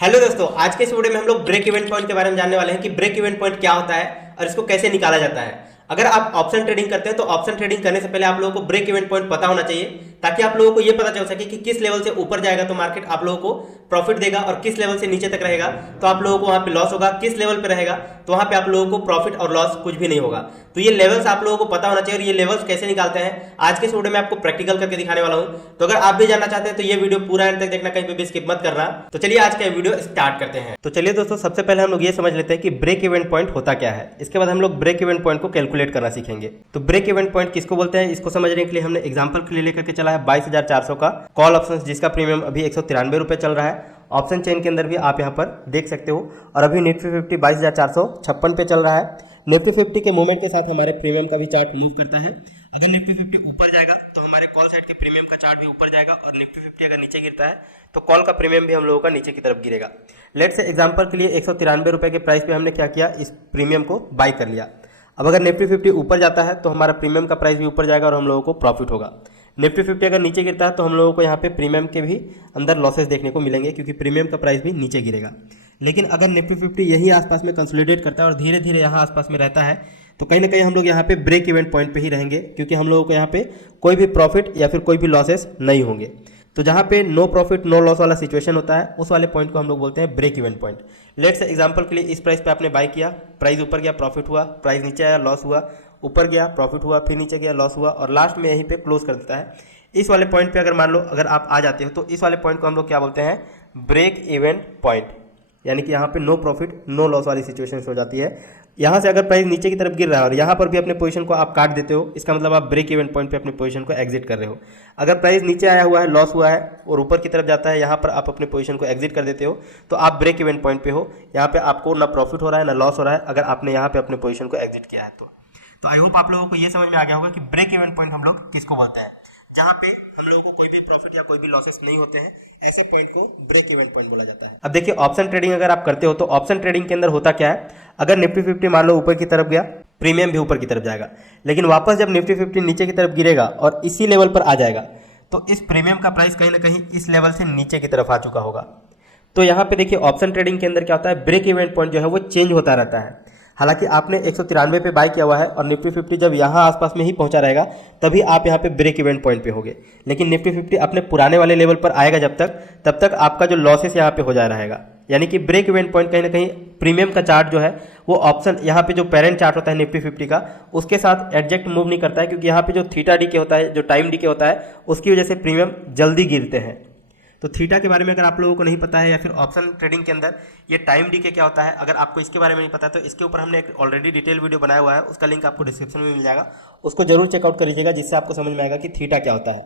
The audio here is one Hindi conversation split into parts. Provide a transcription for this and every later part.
हेलो दोस्तों, आज के इस वीडियो में हम लोग ब्रेक इवन पॉइंट के बारे में जानने वाले हैं कि ब्रेक इवन पॉइंट क्या होता है और इसको कैसे निकाला जाता है। अगर आप ऑप्शन ट्रेडिंग करते हैं तो ऑप्शन ट्रेडिंग करने से पहले आप लोगों को ब्रेक इवन पॉइंट पता होना चाहिए, ताकि आप लोगों को यह पता चल सके कि किस लेवल से ऊपर जाएगा तो मार्केट आप लोगों को प्रॉफिट देगा और किस लेवल से नीचे तक रहेगा तो आप लोगों को वहां पे लॉस होगा, किस लेवल पे रहेगा तो वहां पे आप लोगों को प्रॉफिट और लॉस कुछ भी नहीं होगा। तो ये लेवल्स आप लोगों को पता होना चाहिए और ये लेवल्स कैसे निकालते हैं आज के इस वीडियो में आपको प्रैक्टिकल करके दिखाने वाला हूं। तो अगर आप भी जानना चाहते हैं तो ये वीडियो पूरा एंड तक देखना, कहीं पे भी स्किप मत करना। तो चलिए आज का वीडियो स्टार्ट करते हैं। तो चलिए दोस्तों, सबसे पहले हम लोग ये समझ लेते हैं कि ब्रेक इवन पॉइंट होता क्या है। इसके बाद हम लोग ब्रेक इवन पॉइंट को कैलकुलेट करना सीखेंगे। तो ब्रेक इवन पॉइंट किसको बोलते हैं, इसको समझने के लिए हमने एग्जांपल के लिए लेकर के चला है 22,400 का कॉल ऑप्शन, जिसका प्रीमियम अभी 193 रुपए चल रहा है। ऑप्शन चेन के अंदर भी आप यहाँ पर देख सकते हो। और अभी निफ्टी 50 22,456 पे चल रहा है। निफ्टी 50 के मूवमेंट के साथ हमारे प्रीमियम का भी चार्ट मूव करता है। अगर निफ्टी 50 ऊपर जाएगा तो हमारे कॉल साइड के प्रीमियम का चार्ट भी ऊपर जाएगा, और निफ्टी 50 अगर नीचे गिरता है तो कॉल का प्रीमियम भी हम लोगों का नीचे की तरफ गिरेगा। लेट्स से एग्जांपल के लिए 193 रुपए के प्राइस पे हमने क्या किया, इस प्रीमियम को बाई कर लिया। अब अगर निफ्टी 50 ऊपर जाता है तो हमारा प्रीमियम का प्राइस भी ऊपर जाएगा और हम लोगों को प्रॉफिट होगा। निफ्टी 50 अगर नीचे गिरता है तो हम लोगों को यहाँ पे प्रीमियम के भी अंदर लॉसेस देखने को मिलेंगे, क्योंकि प्रीमियम का प्राइस भी नीचे गिरेगा। लेकिन अगर निफ्टी 50 यही आसपास में कंसोलिडेट करता है और धीरे धीरे यहाँ आसपास में रहता है तो कहीं ना कहीं हम लोग यहाँ पे ब्रेक इवेंट पॉइंट पे ही रहेंगे, क्योंकि हम लोगों को यहाँ पे कोई भी प्रॉफिट या फिर कोई भी लॉसेस नहीं होंगे। तो जहाँ पे नो प्रॉफिट नो लॉस वाला सिचुएशन होता है उस वाले पॉइंट को हम लोग बोलते हैं break even point. Let's example के लिए इस प्राइस पे आपने बाय किया, प्राइस ऊपर गया प्रॉफिट हुआ, प्राइस नीचे आया लॉस हुआ, ऊपर गया प्रॉफिट हुआ, फिर नीचे गया लॉस हुआ, और लास्ट में यहीं पे क्लोज कर देता है। इस वाले पॉइंट पे अगर मान लो अगर आप आ जाते हो तो इस वाले पॉइंट को हम लोग क्या बोलते हैं, ब्रेक इवेंट पॉइंट। यानी कि यहाँ पे नो प्रॉफिट नो लॉस वाली सिचुएशन हो जाती है। यहाँ से अगर प्राइस नीचे की तरफ गिर रहा है और यहाँ पर भी अपने पोजीशन को आप काट देते हो, इसका मतलब आप ब्रेक इवेंट पॉइंट पे अपने पोजीशन को एग्जिट कर रहे हो। अगर प्राइस नीचे आया हुआ है, लॉस हुआ है और ऊपर की तरफ जाता है, यहाँ पर आप अपने पोजीशन को एग्जिट कर देते हो, तो आप ब्रेक इवेंट पॉइंट पे हो। यहाँ पे आपको ना प्रॉफिट हो रहा है ना लॉस हो रहा है, अगर आपने यहाँ पे अपने पोजीशन को एग्जिट किया है तो आई होप आप लोगों को ये समझ में आ गया होगा कि ब्रेक इवेंट पॉइंट हम लोग किसको बोलते हैं। जहाँ पे हम लोगों को कोई भी प्रॉफिट या कोई भी लॉसेस नहीं होते हैं, ऐसे पॉइंट को ब्रेक इवेंट पॉइंट बोला जाता है। अब देखिए, ऑप्शन ट्रेडिंग अगर आप करते हो तो ऑप्शन ट्रेडिंग के अंदर होता क्या है, अगर निफ्टी 50 मान लो ऊपर की तरफ गया, प्रीमियम भी ऊपर की तरफ जाएगा, लेकिन वापस जब निफ्टी 50 नीचे की तरफ गिरेगा और इसी लेवल पर आ जाएगा तो इस प्रीमियम का प्राइस कहीं ना कहीं इस लेवल से नीचे की तरफ आ चुका होगा। तो यहाँ पे देखिए, ऑप्शन ट्रेडिंग के अंदर क्या होता है, ब्रेक इवेंट पॉइंट जो है वो चेंज होता रहता है। हालांकि आपने 193 पे बाय किया हुआ है और निफ्टी 50 जब यहाँ आसपास में ही पहुंचा रहेगा तभी आप यहाँ पे ब्रेक इवेंट पॉइंट पे होगे। लेकिन निफ्टी 50 अपने पुराने वाले लेवल पर आएगा तब तक आपका जो लॉसेस यहाँ पे हो जा रहेगा। यानी कि ब्रेक इवेंट पॉइंट कहीं ना कहीं प्रीमियम का चार्ट जो है वो ऑप्शन यहाँ पे जो पेरेंट चार्ट होता है निफ्टी 50 का, उसके साथ एडजस्ट मूव नहीं करता है, क्योंकि यहाँ पे जो थीटा डी के होता है, जो टाइम डी के होता है, उसकी वजह से प्रीमियम जल्दी गिरते हैं। तो थीटा के बारे में अगर आप लोगों को नहीं पता है या फिर ऑप्शन ट्रेडिंग के अंदर ये टाइम डी के क्या होता है, अगर आपको इसके बारे में नहीं पता है तो इसके ऊपर हमने एक ऑलरेडी डिटेल वीडियो बनाया हुआ है, उसका लिंक आपको डिस्क्रिप्शन में मिल जाएगा, उसको जरूर चेकआउट कर लीजिएगा, जिससे आपको समझ में आएगा कि थीटा क्या होता है।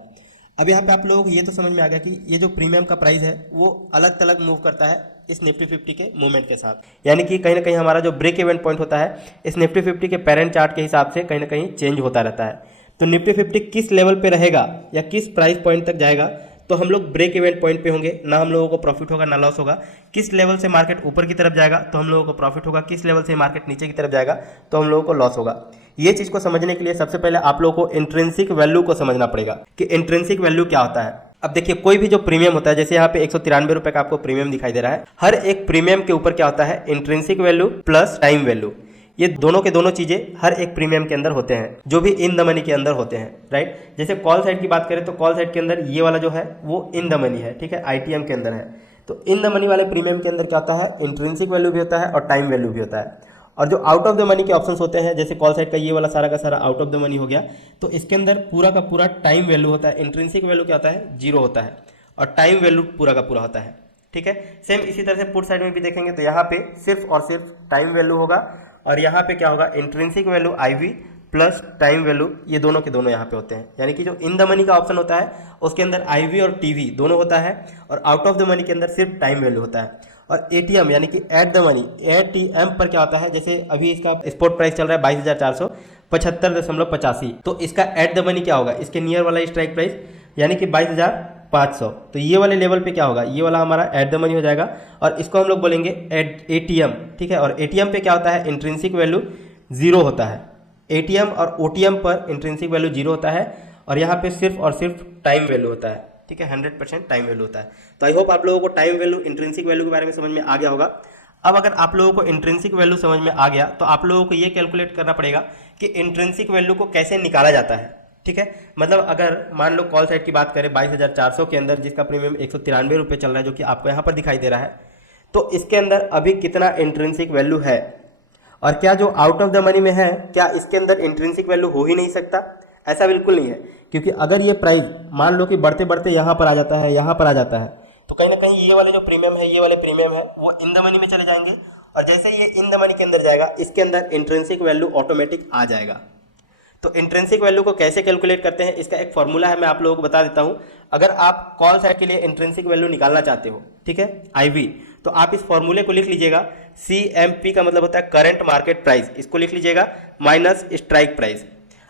अब यहाँ पे आप लोगों को ये तो समझ में आ गया कि ये जो प्रीमियम का प्राइस है वो अलग अलग मूव करता है इस निफ्टी 50 के मूवमेंट के साथ। यानी कि कहीं ना कहीं हमारा जो ब्रेक इवेंट पॉइंट होता है इस निफ्टी 50 के पेरेंट चार्ट के हिसाब से कहीं ना कहीं चेंज होता रहता है। तो निफ्टी 50 किस लेवल पे रहेगा या किस प्राइस पॉइंट तक जाएगा तो हम लोग ब्रेक इवेंट पॉइंट पे होंगे, ना हम लोगों को प्रॉफिट होगा ना लॉस होगा। किस लेवल से मार्केट ऊपर की तरफ जाएगा तो हम लोगों को प्रॉफिट होगा, किस लेवल से मार्केट नीचे की तरफ जाएगा तो हम लोगों को लॉस होगा। ये चीज को समझने के लिए सबसे पहले आप लोगों को इंट्रिंसिक वैल्यू को समझना पड़ेगा कि इंट्रिंसिक वैल्यू क्या होता है। अब देखिए, कोई भी जो प्रीमियम होता है, जैसे यहाँ पे 193 रुपए का आपको प्रीमियम दिखाई दे रहा है, हर एक प्रीमियम के ऊपर क्या होता है, intrinsic value plus time value. ये दोनों के दोनों चीजें हर एक प्रीमियम के अंदर होते हैं, जो भी इन द मनी के अंदर होते हैं, राइट। जैसे कॉल साइड की बात करें तो कॉल साइड के अंदर ये वाला जो है वो इन द मनी है, ठीक है, आईटीएम के अंदर है। तो इन द मनी वाले प्रीमियम के अंदर क्या होता है, इंट्रिंसिक वैल्यू भी होता है और टाइम वैल्यू भी होता है। और जो आउट ऑफ द मनी के ऑप्शंस होते हैं, जैसे कॉल साइड का ये वाला सारा का सारा आउट ऑफ द मनी हो गया, तो इसके अंदर पूरा का पूरा टाइम वैल्यू होता है। इंट्रिंसिक वैल्यू क्या होता है, जीरो होता है, और टाइम वैल्यू पूरा का पूरा होता है, ठीक है। सेम इसी तरह से पुट साइड में भी देखेंगे तो यहाँ पे सिर्फ और सिर्फ टाइम वैल्यू होगा, और यहाँ पे क्या होगा, intrinsic value IV plus time value, ये दोनों के दोनों यहाँ पे होते हैं। यानी कि जो इन द मनी का ऑप्शन होता है उसके अंदर आईवी और टीवी दोनों होता है, और आउट ऑफ द मनी के अंदर सिर्फ टाइम वैल्यू होता है। और एटीएम यानी कि एट द मनी, एटीएम पर क्या होता है, जैसे अभी इसका स्पॉट प्राइस चल रहा है 22,475.85, तो इसका एट द मनी क्या होगा, इसके नियर वाला स्ट्राइक प्राइस यानी कि 22,500। तो ये वाले लेवल पे क्या होगा, ये वाला हमारा एट द मनी हो जाएगा, और इसको हम लोग बोलेंगे एटीएम, ठीक है। और एटीएम पे क्या होता है, इंट्रिंसिक वैल्यू जीरो होता है। एटीएम और ओटीएम पर इंट्रिंसिक वैल्यू जीरो होता है, और यहाँ पे सिर्फ और सिर्फ टाइम वैल्यू होता है। ठीक है, 100% टाइम वैल्यू होता है। तो आई होप आप लोगों को टाइम वैल्यू, इंट्रिंसिक वैल्यू के बारे में समझ में आ गया होगा। अब अगर आप लोगों को इंट्रिंसिक वैल्यू समझ में आ गया तो आप लोगों को ये कैलकुलेट करना पड़ेगा कि इंट्रिंसिक वैल्यू को कैसे निकाला जाता है, ठीक है। मतलब अगर मान लो कॉल साइड की बात करें 22,400 के अंदर जिसका प्रीमियम 193 रुपये चल रहा है, जो कि आपको यहाँ पर दिखाई दे रहा है, तो इसके अंदर अभी कितना इंट्रिंसिक वैल्यू है और क्या जो आउट ऑफ द मनी में है, क्या इसके अंदर इंट्रिंसिक वैल्यू हो ही नहीं सकता? ऐसा बिल्कुल नहीं है, क्योंकि अगर ये प्राइस मान लो कि बढ़ते बढ़ते यहाँ पर आ जाता है, यहाँ पर आ जाता है, तो कहीं ना कहीं ये वाले जो प्रीमियम है, ये वाले प्रीमियम है, वो इन द मनी में चले जाएंगे। और जैसे ये इन द मनी के अंदर जाएगा, इसके अंदर इंट्रिंसिक वैल्यू ऑटोमेटिक आ जाएगा। तो इंट्रिंसिक वैल्यू को कैसे कैलकुलेट करते हैं, इसका एक फॉर्मूला है, मैं आप लोगों को बता देता हूं। अगर आप कॉल साइड के लिए इंट्रिंसिक वैल्यू निकालना चाहते हो, ठीक है, IV, तो आप इस फॉर्मूले को लिख लीजिएगा। CMP का मतलब होता है करंट मार्केट प्राइस, इसको लिख लीजिएगा माइनस स्ट्राइक प्राइस।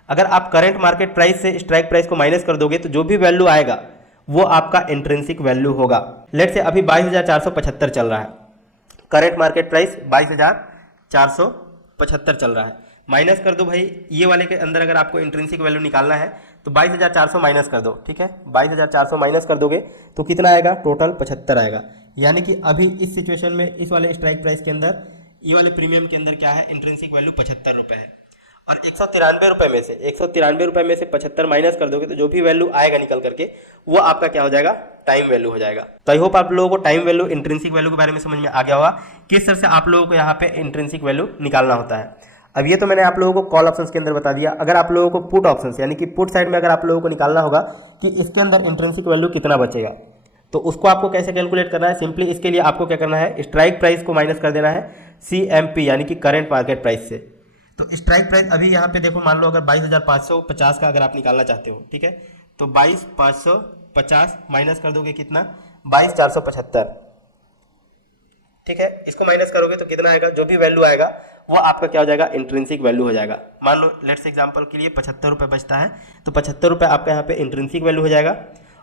अगर आप करंट मार्केट प्राइस से स्ट्राइक प्राइस को माइनस कर दोगे तो जो भी वैल्यू आएगा वो आपका इंट्रिंसिक वैल्यू होगा। लेट से अभी 22,475 चल रहा है, करंट मार्केट प्राइस 22,475 चल रहा है, माइनस कर दो भाई, ये वाले के अंदर अगर आपको इंट्रिंसिक वैल्यू निकालना है तो 22,400 माइनस कर दो, ठीक है, 22,400 माइनस कर दोगे तो कितना आएगा, टोटल 75 आएगा। यानी कि अभी इस सिचुएशन में इस वाले स्ट्राइक प्राइस के अंदर, ये वाले प्रीमियम के अंदर क्या है, इंट्रिंसिक वैल्यू 75 रुपये है। और 193 रुपये में से 75 माइनस कर दोगे तो जो भी वैल्यू आएगा निकल करके वो आपका क्या हो जाएगा, टाइम वैल्यू हो जाएगा। तो आई होप आप लोगों को टाइम वैल्यू, इंट्रिंसिक वैल्यू के बारे में समझ में आ गया होगा किस तरह से आप लोगों को यहाँ पे इंट्रिंसिक वैल्यू निकालना होता है। अब ये तो मैंने आप लोगों को कॉल ऑप्शंस के अंदर बता दिया। अगर आप लोगों को पुट ऑप्शंस यानी कि पुट साइड में अगर आप लोगों को निकालना होगा कि इसके अंदर इंट्रिंसिक वैल्यू कितना बचेगा, तो उसको आपको कैसे कैलकुलेट करना है, सिंपली इसके लिए आपको क्या करना है, स्ट्राइक प्राइस को माइनस कर देना है CMP यानी कि करंट मार्केट प्राइस से। तो स्ट्राइक प्राइस अभी यहाँ पे देखो, मान लो अगर 22,550 का अगर आप निकालना चाहते हो, ठीक है, तो 22,550 माइनस कर दोगे कितना, 22,475, ठीक है, इसको माइनस करोगे तो कितना आएगा, जो भी वैल्यू आएगा वो आपका क्या हो जाएगा, इंट्रिंसिक वैल्यू हो जाएगा। मान लो लेट्स एग्जांपल के लिए 75 रुपये बचता है, तो 75 रुपये आपका यहाँ पे इंट्रिंसिक वैल्यू हो जाएगा।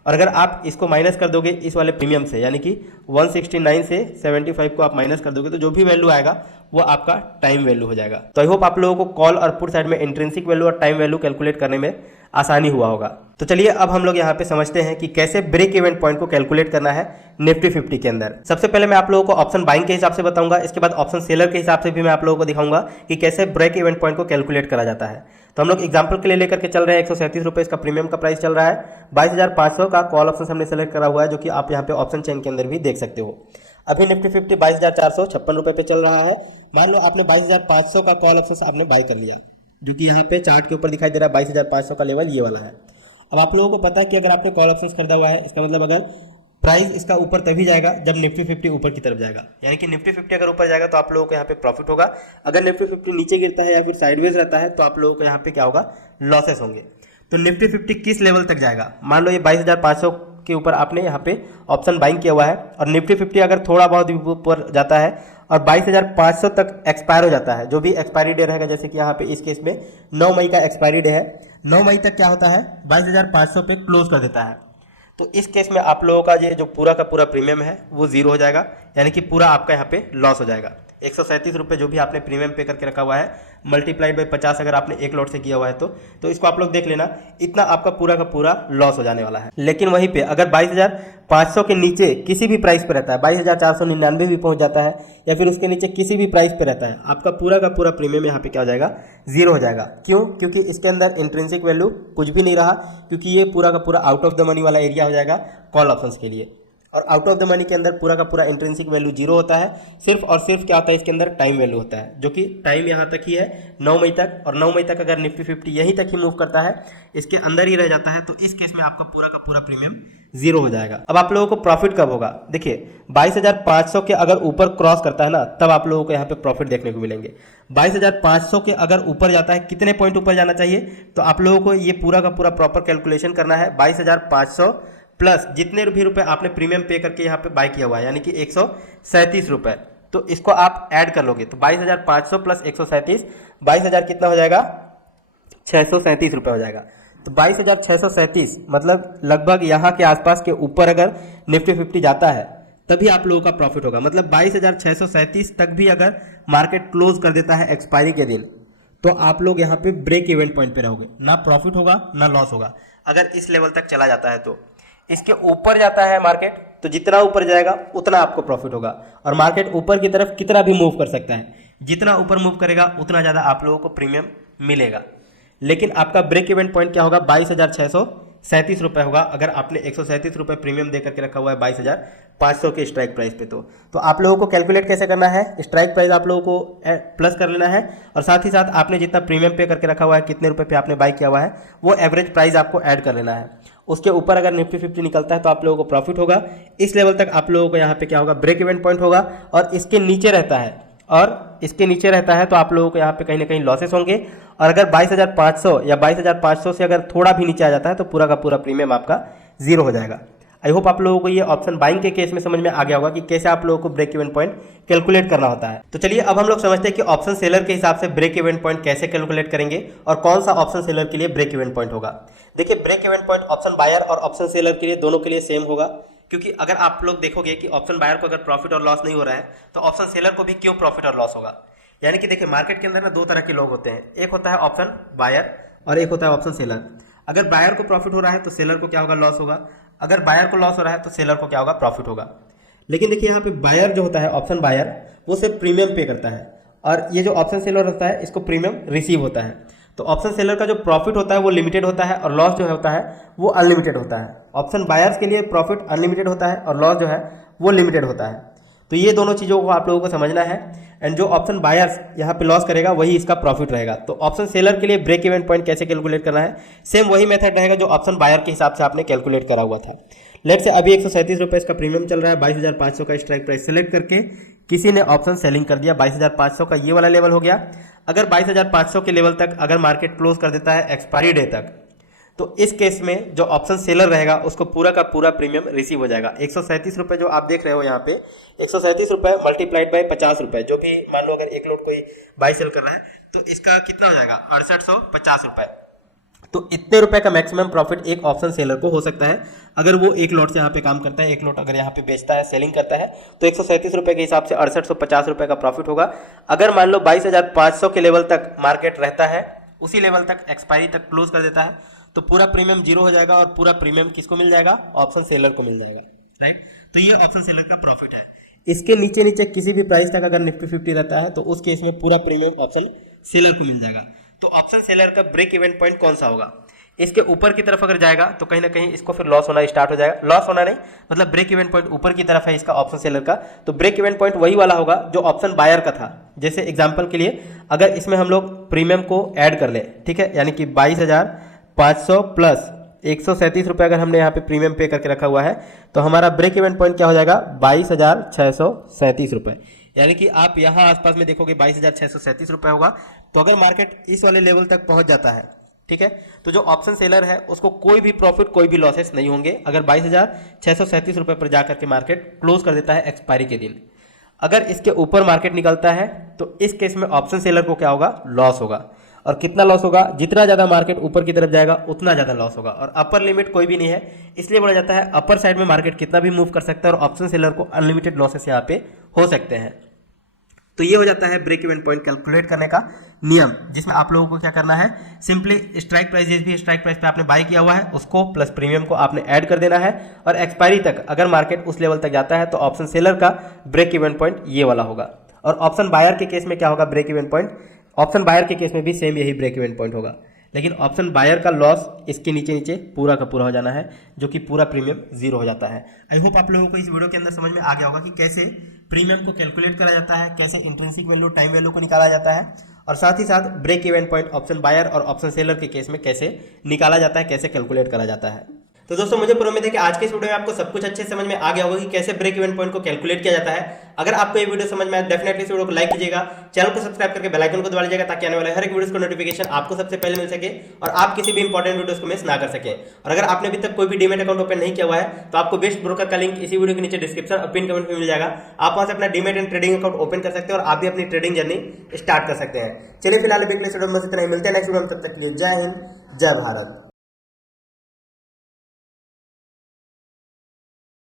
और अगर आप इसको माइनस कर दोगे इस वाले प्रीमियम से, यानी कि 169 से 75 को आप माइनस कर दोगे तो जो भी वैल्यू आएगा वो आपका टाइम वैल्यू हो जाएगा। तो आई होप आप लोगों को कॉल और पुट साइड में इंट्रिंसिक वैल्यू और टाइम वैल्यू कैलकुलेट करने में आसानी हुआ होगा। तो चलिए अब हम लोग यहाँ पे समझते हैं कि कैसे ब्रेक इवन पॉइंट को कैलकुलेट करना है निफ्टी 50 के अंदर। सबसे पहले मैं आप लोगों को ऑप्शन बाइंग के हिसाब से बताऊंगा, इसके बाद ऑप्शन सेलर के हिसाब से भी मैं आप लोगों को दिखाऊंगा कि कैसे ब्रेक इवन पॉइंट को कैलकुलेट करा जाता है। तो हम लोग एग्जांपल के लिए लेकर के चल रहे हैं, 137 रुपये इसका प्रीमियम का प्राइस चल रहा है, 22,500 का कॉल ऑप्शन हमने सेलेक्ट करा हुआ है, जो कि आप यहाँ पे ऑप्शन चेन के अंदर भी देख सकते हो। अभी निफ्टी 50 22,456 रुपये पे चल रहा है। मान लो आपने 22,500 का कॉल ऑप्शन आपने बाय कर लिया, जो कि यहाँ पे चार्ट के ऊपर दिखाई दे रहा है, 22,500 का लेवल ये वाला है। अब आप लोगों को पता है कि अगर आपने कॉल ऑप्शन खरीदा हुआ है, इसका मतलब अगर प्राइस इसका ऊपर तभी जाएगा जब निफ्टी 50 ऊपर की तरफ जाएगा, यानी कि निफ्टी 50 अगर ऊपर जाएगा तो आप लोगों को यहाँ पे प्रॉफिट होगा। अगर निफ्टी 50 नीचे गिरता है या फिर साइडवेज रहता है तो आप लोगों को यहाँ पे क्या होगा, लॉसेस होंगे। तो निफ्टी 50 किस लेवल तक जाएगा, मान लो ये 22,500 के ऊपर आपने यहाँ पे ऑप्शन बाइंग किया हुआ है और निफ्टी 50 अगर थोड़ा बहुत ऊपर जाता है और 22,500 तक एक्सपायर हो जाता है, जो भी एक्सपायरी डे रहेगा, जैसे कि यहाँ पे इस केस में 9 मई का एक्सपायरी डे है, 9 मई तक क्या होता है, 22,500 पे क्लोज कर देता है। तो इस केस में आप लोगों का ये जो पूरा का पूरा प्रीमियम है वो जीरो हो जाएगा, यानी कि पूरा आपका यहाँ पे लॉस हो जाएगा। 137 रुपये जो भी आपने प्रीमियम पे करके रखा हुआ है, मल्टीप्लाइड बाई 50 अगर आपने एक लॉट से किया हुआ है तो इसको आप लोग देख लेना, इतना आपका पूरा का पूरा लॉस हो जाने वाला है। लेकिन वहीं पे अगर 22,500 के नीचे किसी भी प्राइस पे रहता है, 22,499 भी पहुंच जाता है या फिर उसके नीचे किसी भी प्राइस पे रहता है, आपका पूरा का पूरा प्रीमियम यहाँ पे क्या हो जाएगा, जीरो हो जाएगा। क्यों? क्योंकि इसके अंदर इंट्रिंसिक वैल्यू कुछ भी नहीं रहा, क्योंकि ये पूरा का पूरा आउट ऑफ द मनी वाला एरिया हो जाएगा कॉल ऑप्शंस के लिए। और आउट ऑफ द मनी के अंदर पूरा का पूरा इंट्रिंसिक वैल्यू जीरो होता है, सिर्फ और सिर्फ क्या होता है इसके अंदर टाइम वैल्यू होता है, जो कि टाइम यहाँ तक ही है 9 मई तक, और 9 मई तक अगर निफ्टी 50 यहीं तक ही मूव करता है, इसके अंदर ही रह जाता है, तो इस केस में आपका पूरा का पूरा प्रीमियम जीरो हो जाएगा। अब आप लोगों को प्रॉफिट कब होगा, देखिए 22,500 के अगर ऊपर क्रॉस करता है ना, तब आप लोगों को यहाँ पे प्रॉफिट देखने को मिलेंगे। 22,500 के अगर ऊपर जाता है, कितने पॉइंट ऊपर जाना चाहिए, तो आप लोगों को ये पूरा का पूरा प्रॉपर कैलकुलेशन करना है। 22,500 प्लस जितने भी रुपए आपने प्रीमियम पे करके यहाँ पे बाय किया हुआ है, यानी कि 137 रुपये, तो इसको आप ऐड कर लोगे तो 22,500 प्लस 137, 22,000 कितना हो जाएगा, 637 रुपये हो जाएगा। तो 22,637 मतलब लगभग यहाँ के आसपास के ऊपर अगर निफ्टी 50 जाता है तभी आप लोगों का प्रॉफिट होगा। मतलब 22,637 तक भी अगर मार्केट क्लोज कर देता है एक्सपायरी के दिन, तो आप लोग यहाँ पे ब्रेक इवेंट पॉइंट पे रहोगे, ना प्रॉफिट होगा ना लॉस होगा अगर इस लेवल तक चला जाता है। तो इसके ऊपर जाता है मार्केट, तो जितना ऊपर जाएगा उतना आपको प्रॉफिट होगा। और मार्केट ऊपर की तरफ कितना भी मूव कर सकता है, जितना ऊपर मूव करेगा उतना ज़्यादा आप लोगों को प्रीमियम मिलेगा। लेकिन आपका ब्रेक इवन पॉइंट क्या होगा, 22,637 रुपये होगा। अगर आपने 137 रुपये प्रीमियम दे करके रखा हुआ है 22,500 के स्ट्राइक प्राइस पे, तो आप लोगों को कैलकुलेट कैसे करना है, स्ट्राइक प्राइस आप लोगों को प्लस कर लेना है और साथ ही साथ आपने जितना प्रीमियम पे करके रखा हुआ है, कितने रुपये पे आपने बाई किया हुआ है, वो एवरेज प्राइस आपको ऐड कर लेना है। उसके ऊपर अगर निफ्टी 50 निकलता है तो आप लोगों को प्रॉफिट होगा। इस लेवल तक आप लोगों को यहाँ पे क्या होगा, ब्रेक इवन पॉइंट होगा। और इसके नीचे रहता है तो आप लोगों को यहाँ पे कहीं ना कहीं लॉसेस होंगे। और अगर 22,500 या 22,500 से अगर थोड़ा भी नीचे आ जाता है तो पूरा का पूरा प्रीमियम आपका जीरो हो जाएगा। आई होप आप लोगों को ये ऑप्शन बाइंग के केस में समझ में आ गया होगा कि कैसे आप लोगों को ब्रेक इवन पॉइंट कैलकुलेट करना होता है। तो चलिए अब हम लोग समझते हैं कि ऑप्शन सेलर के हिसाब से ब्रेक इवन पॉइंट कैसे कैलकुलेट करेंगे और कौन सा ऑप्शन सेलर के लिए ब्रेक इवन पॉइंट होगा। देखिए, break even point option buyer और ऑप्शन सेलर के लिए दोनों के लिए सेम होगा, क्योंकि अगर आप लोग देखोगे कि ऑप्शन बायर को अगर प्रॉफिट और लॉस नहीं हो रहा है तो ऑप्शन सेलर को भी क्यों प्रॉफिट और लॉस होगा। यानी कि देखिए, मार्केट के अंदर ना दो तरह के लोग होते हैं, एक होता है ऑप्शन बायर और एक होता है ऑप्शन सेलर। अगर बायर को प्रॉफिट हो रहा है तो सेलर को क्या होगा, लॉस होगा। अगर बायर को लॉस हो रहा है तो सेलर को क्या होगा, प्रॉफिट होगा। लेकिन देखिए, यहाँ पे बायर जो होता है, ऑप्शन बायर, वो सिर्फ प्रीमियम पे करता है और ये जो ऑप्शन सेलर होता है इसको प्रीमियम रिसीव होता है। तो ऑप्शन सेलर का जो प्रॉफिट होता है वो लिमिटेड होता है और लॉस जो होता है वो अनलिमिटेड होता है। ऑप्शन बायर्स के लिए प्रॉफिट अनलिमिटेड होता है और लॉस जो है वो लिमिटेड होता है। तो ये दोनों चीज़ों को आप लोगों को समझना है। एंड जो ऑप्शन बायर्स यहाँ पे लॉस करेगा वही इसका प्रॉफिट रहेगा। तो ऑप्शन सेलर के लिए ब्रेक इवन पॉइंट कैसे कैलकुलेट करना है, सेम वही मेथड रहेगा जो ऑप्शन बायर के हिसाब से आपने कैलकुलेट करा हुआ था। लेट से अभी 137 रुपये इसका प्रीमियम चल रहा है, 22,500 का स्ट्राइक प्राइस सेलेक्ट करके किसी ने ऑप्शन सेलिंग कर दिया, 22,500 का ये वाला लेवल हो गया। अगर 22,500 के लेवल तक अगर मार्केट क्लोज कर देता है एक्सपायरी डे तक, तो इस केस में जो ऑप्शन सेलर रहेगा उसको पूरा का पूरा प्रीमियम रिसीव हो जाएगा। 137 रुपये जो आप देख रहे हो यहाँ पे, 137 रुपये मल्टीप्लाइड बाय 50 रुपये, जो भी मान लो अगर एक लोट कोई बाई सेल कर रहा है तो इसका कितना हो जाएगा, 6850 रुपये। तो इतने रुपए का मैक्सिमम प्रॉफिट एक ऑप्शन सेलर को हो सकता है अगर वो एक लॉट से यहाँ पे काम करता है। एक लॉट अगर यहाँ पे बेचता है, सेलिंग करता है, तो 137 रुपये के हिसाब से 6850 रुपये का प्रॉफिट होगा। अगर मान लो 22,500 के लेवल तक मार्केट रहता है, उसी लेवल तक एक्सपायरी तक क्लोज कर देता है, तो पूरा प्रीमियम जीरो हो जाएगा और पूरा प्रीमियम किसको मिल जाएगा, ऑप्शन सेलर को मिल जाएगा, राइट। तो ये ऑप्शन सेलर का प्रॉफिट है। इसके नीचे नीचे किसी भी प्राइस तक अगर निफ्टी 50 रहता है तो उस केस में पूरा प्रीमियम ऑप्शन सेलर को मिल जाएगा। तो ऑप्शन सेलर का ब्रेक इवन पॉइंट कौन सा होगा, इसके ऊपर की तरफ अगर जाएगा तो कहीं ना कहीं इसको फिर लॉस होना स्टार्ट हो जाएगा। लॉस होना नहीं, मतलब ब्रेक इवन पॉइंट ऊपर की तरफ है इसका ऑप्शन सेलर का, तो ब्रेक इवन पॉइंट वही वाला होगा जो ऑप्शन बायर का था। जैसे एग्जांपल के लिए अगर इसमें हम लोग प्रीमियम को ऐड कर ले, ठीक है, यानी कि 22,500 प्लस 137 रुपये अगर हमने यहाँ पे प्रीमियम पे करके रखा हुआ है, तो हमारा ब्रेक इवन पॉइंट क्या हो जाएगा, 22,637 रुपये। यानी कि आप यहाँ आसपास में देखोगे 22,637 रुपये होगा। तो अगर मार्केट इस वाले लेवल तक पहुँच जाता है, ठीक है, तो जो ऑप्शन सेलर है उसको कोई भी प्रॉफिट, कोई भी लॉसेस नहीं होंगे अगर 22,637 रुपये पर जाकर के मार्केट क्लोज कर देता है एक्सपायरी के दिन। अगर इसके ऊपर मार्केट निकलता है तो इस केस में ऑप्शन सेलर को क्या होगा, लॉस होगा। और कितना लॉस होगा, जितना ज़्यादा मार्केट ऊपर की तरफ जाएगा उतना ज़्यादा लॉस होगा। और अपर लिमिट कोई भी नहीं है, इसलिए बोला जाता है अपर साइड में मार्केट कितना भी मूव कर सकता है और ऑप्शन सेलर को अनलिमिटेड लॉसेस यहाँ पे हो सकते हैं। तो ये हो जाता है ब्रेक इवन पॉइंट कैलकुलेट करने का नियम, जिसमें आप लोगों को क्या करना है, सिंपली स्ट्राइक प्राइस, जिस भी स्ट्राइक प्राइस पे आपने बाई किया हुआ है उसको प्लस प्रीमियम को आपने ऐड कर देना है। और एक्सपायरी तक अगर मार्केट उस लेवल तक जाता है तो ऑप्शन सेलर का ब्रेक इवन पॉइंट ये वाला होगा। और ऑप्शन बायर के केस में क्या होगा, break even point, option buyer के केस में भी सेम यही ब्रेक इवन पॉइंट होगा। लेकिन ऑप्शन बायर का लॉस इसके नीचे नीचे पूरा का पूरा हो जाना है, जो कि पूरा प्रीमियम जीरो हो जाता है। आई होप आप लोगों को इस वीडियो के अंदर समझ में आ गया होगा कि कैसे प्रीमियम को कैलकुलेट करा जाता है, कैसे इंट्रिंसिक वैल्यू, टाइम वैल्यू को निकाला जाता है, और साथ ही साथ break even point option buyer और ऑप्शन सेलर के केस में कैसे निकाला जाता है, कैसे कैलकुलेट करा जाता है। तो दोस्तों, मुझे पूरा उम्मीद है कि आज के इस वीडियो में आपको सब कुछ अच्छे समझ में आ गया होगा कि कैसे ब्रेक इवन पॉइंट को कैलकुलेट किया जाता है। अगर आपको ये वीडियो समझ में आए, डेफिनेटली इस वीडियो को लाइक कीजिएगा, चैनल को सब्सक्राइब करके बेल आइकन को दबा लीजिएगा, ताकि आने वाले हर एक वीडियो को नोटिफिकेशन आपको सबसे पहले मिल सके और आप किसी भी इंपॉर्टेंट वीडियोस को मिस ना कर सके। और अगर आपने अभी तक कोई भी डीमैट अकाउंट ओपन नहीं किया हुआ है तो आपको बेस्ट ब्रोकर का लिंक इसी वीडियो के नीचे डिस्क्रिप्शन और पिन कमेंट में मिल जाएगा। आप वहां से अपना demat and trading account open कर सकते हैं और आप भी अपनी ट्रेडिंग जर्नी स्टार्ट कर सकते हैं। चलिए फिलहाल मिलते हैं नेक्स्ट वीडियो में, तब तक के लिए जय हिंद, जय भारत।